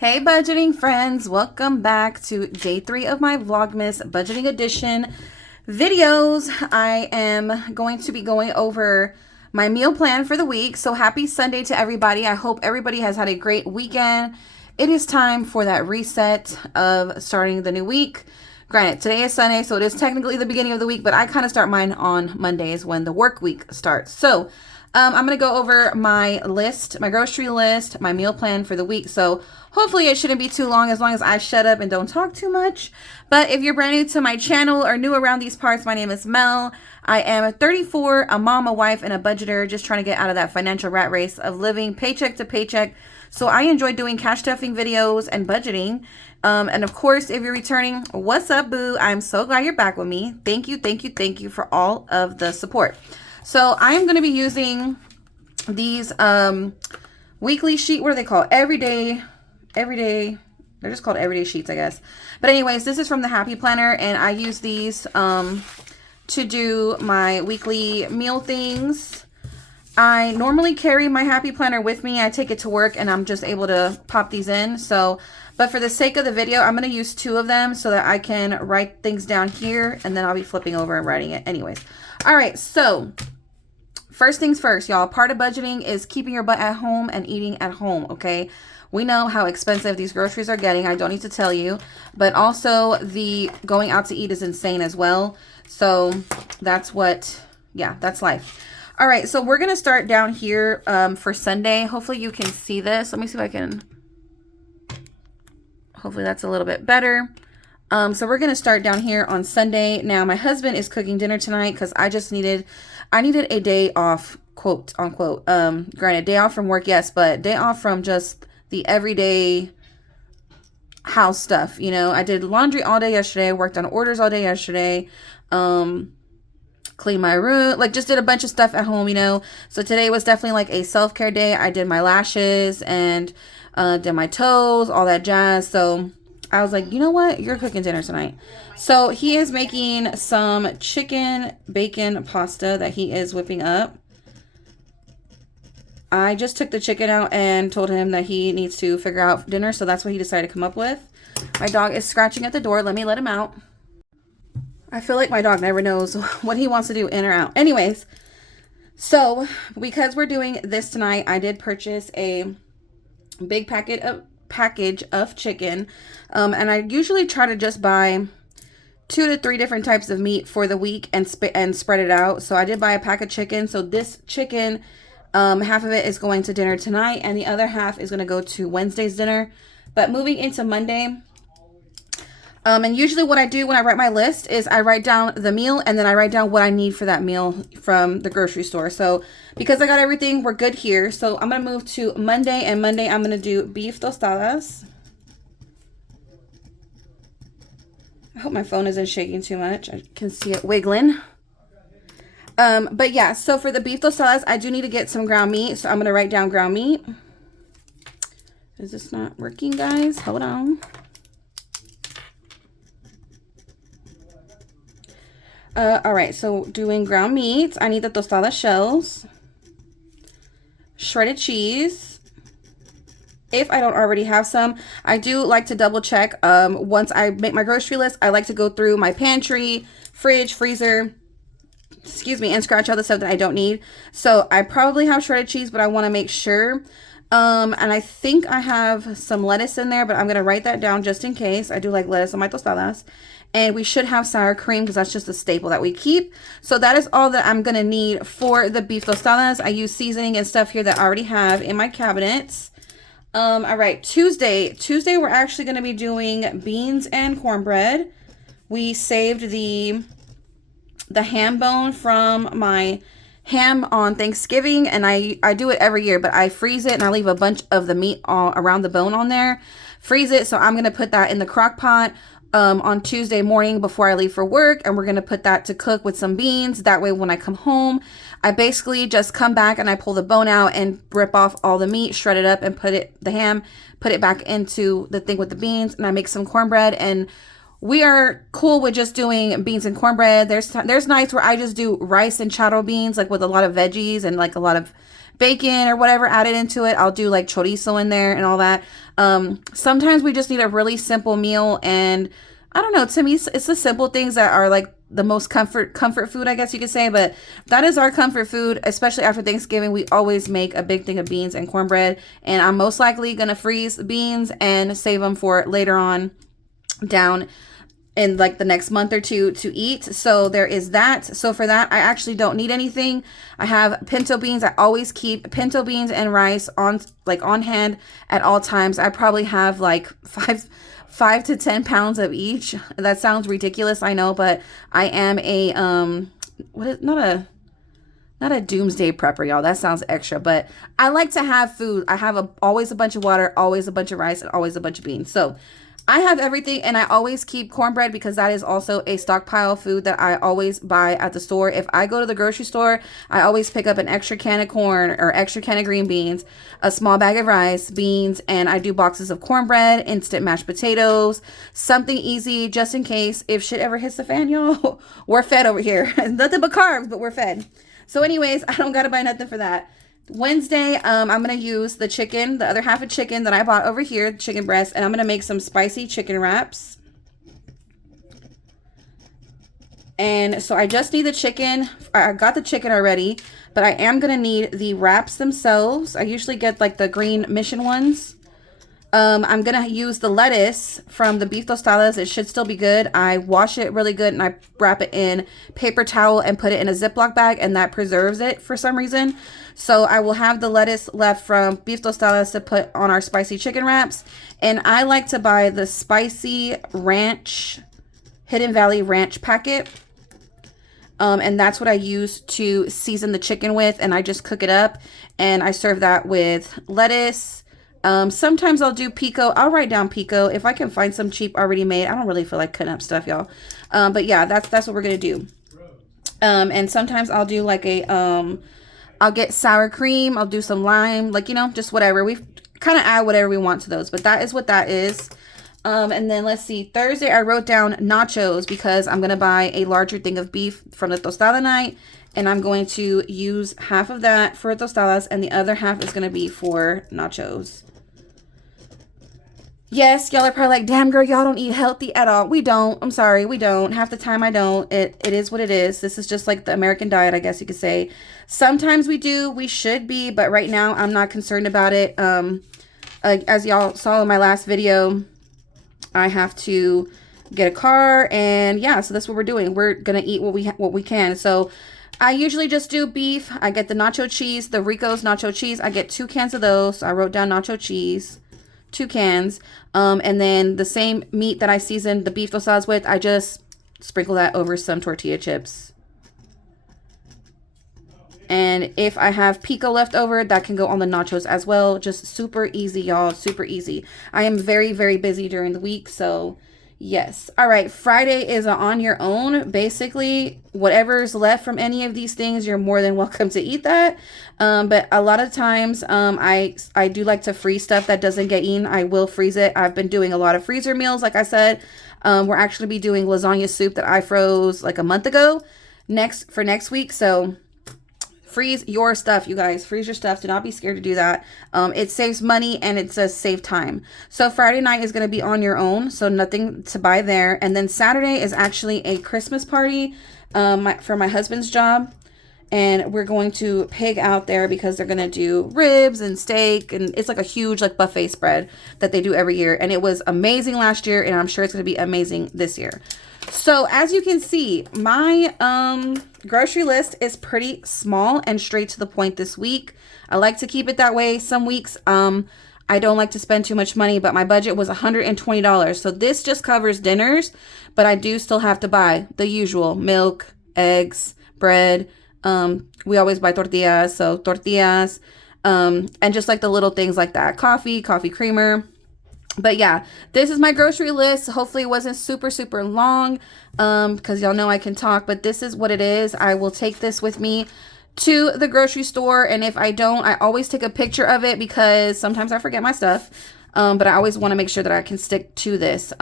Hey budgeting friends, welcome back to day 3 of my Vlogmas budgeting edition videos. I am going to be going over my meal plan for the week. So happy Sunday to everybody. I hope everybody has had a great weekend. It is time for that reset of starting the new week. Granted, today is Sunday, so it is technically the beginning of the week, but I kind of start mine on Mondays when the work week starts. So I'm going to go over my list, my grocery list, my meal plan for the week. So hopefully it shouldn't be too long as I shut up and don't talk too much. But if you're brand new to my channel or new around these parts, my name is Mel. I am 34, a mom, a wife, and a budgeter, just trying to get out of that financial rat race of living paycheck to paycheck. So I enjoy doing cash stuffing videos and budgeting. And of course, if you're returning, what's up, boo? I'm so glad you're back with me. Thank you, thank you, thank you for all of the support. So I am going to be using these weekly sheet. What are they called? Everyday. They're just called everyday sheets, I guess. But anyways, this is from the Happy Planner, and I use these to do my weekly meal things. I normally carry my Happy Planner with me. I take it to work, and I'm just able to pop these in. But for the sake of the video, I'm going to use 2 of them so that I can write things down here, and then I'll be flipping over and writing it anyways. All right, so first things first, y'all. Part of budgeting is keeping your butt at home and eating at home, okay? We know how expensive these groceries are getting. I don't need to tell you. But also, the going out to eat is insane as well. So that's that's life. All right, so we're going to start down here for Sunday. Hopefully you can see this. Let me see if I can. Hopefully that's a little bit better. So we're going to start down here on Sunday. Now, my husband is cooking dinner tonight because I needed a day off, quote unquote. Granted, day off from work, yes, but day off from just the everyday house stuff. You know, I did laundry all day yesterday, worked on orders all day yesterday, cleaned my room, like just did a bunch of stuff at home, you know. So today was definitely like a self-care day. I did my lashes and did my toes, all that jazz. So I was like, you know what? You're cooking dinner tonight. So he is making some chicken bacon pasta that he is whipping up. I just took the chicken out and told him that he needs to figure out dinner. So that's what he decided to come up with. My dog is scratching at the door. Let me let him out. I feel like my dog never knows what he wants to do, in or out. Anyways, so because we're doing this tonight, I did purchase a big package of chicken, and I usually try to just buy 2 to 3 different types of meat for the week and spread it out. So I did buy a pack of chicken. So this chicken, half of it is going to dinner tonight, and the other half is going to go to Wednesday's dinner. But moving into Monday, and usually what I do when I write my list is I write down the meal, and then I write down what I need for that meal from the grocery store. So because I got everything, we're good here. So I'm going to move to Monday, and Monday I'm going to do beef tostadas. I hope my phone isn't shaking too much. I can see it wiggling. But yeah, so for the beef tostadas, I do need to get some ground meat. So I'm going to write down ground meat. Is this not working, guys? Hold on. All right, so doing ground meat, I need the tostada shells, shredded cheese. If I don't already have some, I do like to double check. Once I make my grocery list, I like to go through my pantry, fridge, freezer, and scratch out the stuff that I don't need. So I probably have shredded cheese, but I want to make sure. And I think I have some lettuce in there, but I'm going to write that down just in case. I do like lettuce on my tostadas. And we should have sour cream because that's just a staple that we keep. So that is all that I'm going to need for the beef tostadas. I use seasoning and stuff here that I already have in my cabinets. All right, Tuesday we're actually going to be doing beans and cornbread. We saved the ham bone from my ham on Thanksgiving, and I do it every year, but I freeze it and I leave a bunch of the meat all around the bone on there. Freeze it, so I'm going to put that in the crock pot on Tuesday morning before I leave for work, and we're going to put that to cook with some beans. That way when I come home, I basically just come back and I pull the bone out and rip off all the meat, shred it up, and put it back into the thing with the beans, and I make some cornbread. And we are cool with just doing beans and cornbread. There's nights where I just do rice and charo beans, like with a lot of veggies and like a lot of bacon or whatever added into it. I'll do like chorizo in there and all that. Sometimes we just need a really simple meal, and I don't know, to me it's the simple things that are like the most comfort food, I guess you could say. But that is our comfort food, especially after Thanksgiving. We always make a big thing of beans and cornbread, and I'm most likely gonna freeze the beans and save them for later on down in like the next month or two to eat. So there is that. So for that, I actually don't need anything. I have pinto beans. I always keep pinto beans and rice on hand at all times. I probably have like 5 to 10 pounds of each. That sounds ridiculous, I know, but I am a not a doomsday prepper, y'all. That sounds extra, but I like to have food. I have always a bunch of water, always a bunch of rice, and always a bunch of beans. So I have everything, and I always keep cornbread because that is also a stockpile food that I always buy at the store. If I go to the grocery store, I always pick up an extra can of corn or extra can of green beans, a small bag of rice, beans, and I do boxes of cornbread, instant mashed potatoes, something easy just in case if shit ever hits the fan, y'all. We're fed over here. Nothing but carbs, but we're fed. So anyways, I don't gotta buy nothing for that. Wednesday, I'm going to use the chicken, the other half of chicken that I bought over here, chicken breast, and I'm going to make some spicy chicken wraps. And so I just need the chicken. I got the chicken already, but I am going to need the wraps themselves. I usually get like the green mission ones. I'm going to use the lettuce from the beef tostadas. It should still be good. I wash it really good and I wrap it in paper towel and put it in a Ziploc bag, and that preserves it for some reason. So I will have the lettuce left from beef tostadas to put on our spicy chicken wraps. And I like to buy the spicy ranch, Hidden Valley ranch packet. And that's what I use to season the chicken with. And I just cook it up and I serve that with lettuce. Sometimes I'll do pico. I'll write down pico if I can find some cheap already made. I don't really feel like cutting up stuff, y'all. But yeah, that's what we're going to do. And sometimes I'll do like I'll get sour cream. I'll do some lime, like, you know, just whatever. We kind of add whatever we want to those, but that is what that is. And then let's see, Thursday I wrote down nachos because I'm going to buy a larger thing of beef from the tostada night, and I'm going to use half of that for tostadas and the other half is going to be for nachos. Yes, y'all are probably like, damn girl, y'all don't eat healthy at all. We don't. I'm sorry, we don't. Half the time I don't. It is what it is. This is just like the American diet, I guess you could say. Sometimes we do. We should be, but right now I'm not concerned about it. As y'all saw in my last video, I have to get a car, and yeah, so that's what we're doing. We're gonna eat what we can. So I usually just do beef. I get the nacho cheese, the Rico's nacho cheese. I get 2 cans of those. So I wrote down nacho cheese. 2 cans, and then the same meat that I seasoned the beef tostadas with, I just sprinkle that over some tortilla chips. And if I have pico left over, that can go on the nachos as well. Just super easy, y'all, super easy. I am very, very busy during the week, so yes. All right, Friday is on your own. Basically, whatever's left from any of these things, you're more than welcome to eat that. But a lot of times, I do like to freeze stuff that doesn't get eaten. I will freeze it. I've been doing a lot of freezer meals, like I said. We're actually be doing lasagna soup that I froze like a month ago for next week. So freeze your stuff, you guys. Freeze your stuff. Do not be scared to do that. It saves money and it does save time. So Friday night is going to be on your own, so nothing to buy there. And then Saturday is actually a Christmas party for my husband's job. And we're going to pig out there because they're going to do ribs and steak. And it's like a huge like buffet spread that they do every year. And it was amazing last year, and I'm sure it's going to be amazing this year. So as you can see, my grocery list is pretty small and straight to the point this week. I like to keep it that way. Some weeks I don't like to spend too much money, but my budget was $120. So this just covers dinners, but I do still have to buy the usual milk, eggs, bread. We always buy tortillas, so tortillas, and just like the little things like that, coffee creamer. But yeah, this is my grocery list. Hopefully it wasn't super long, because y'all know I can talk, but this is what it is. I will take this with me to the grocery store, and if I don't, I always take a picture of it because sometimes I forget my stuff, but I always want to make sure that I can stick to this.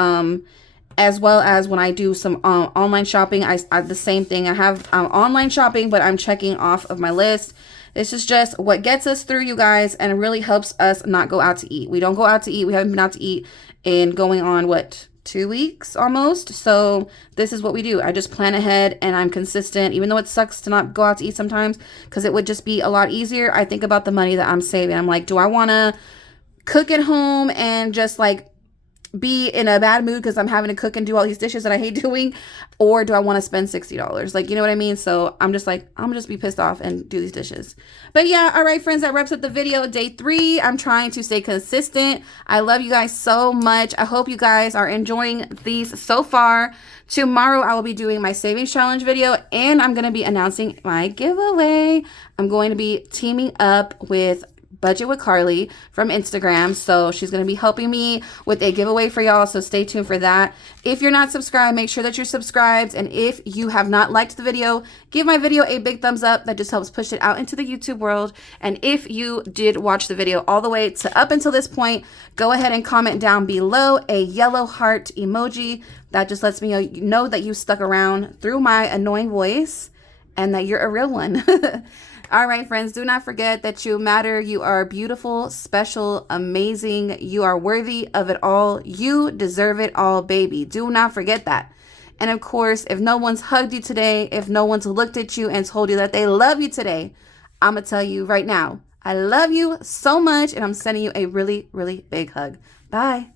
As well as when I do some online shopping, I the same thing. I have online shopping, but I'm checking off of my list. This is just what gets us through, you guys, and it really helps us not go out to eat. We don't go out to eat. We haven't been out to eat in going on, what, 2 weeks almost. So this is what we do. I just plan ahead and I'm consistent, even though it sucks to not go out to eat sometimes because it would just be a lot easier. I think about the money that I'm saving. I'm like, do I want to cook at home and just like be in a bad mood because I'm having to cook and do all these dishes that I hate doing, or do I want to spend $60? Like, you know what I mean? So I'm just like, I'm gonna just be pissed off and do these dishes. But yeah, all right, friends, that wraps up the video. Day 3. I'm trying to stay consistent. I love you guys so much. I hope you guys are enjoying these so far. Tomorrow I will be doing my savings challenge video, and I'm gonna be announcing my giveaway. I'm going to be teaming up with Budget with Carly from Instagram. So she's going to be helping me with a giveaway for y'all. So stay tuned for that. If you're not subscribed, make sure that you're subscribed. And if you have not liked the video, give my video a big thumbs up. That just helps push it out into the YouTube world. And if you did watch the video all the way to up until this point, go ahead and comment down below a yellow heart emoji. That just lets me know that you stuck around through my annoying voice and that you're a real one. All right, friends, do not forget that you matter. You are beautiful, special, amazing. You are worthy of it all. You deserve it all, baby. Do not forget that. And of course, if no one's hugged you today, if no one's looked at you and told you that they love you today, I'm going to tell you right now, I love you so much, and I'm sending you a really, really big hug. Bye.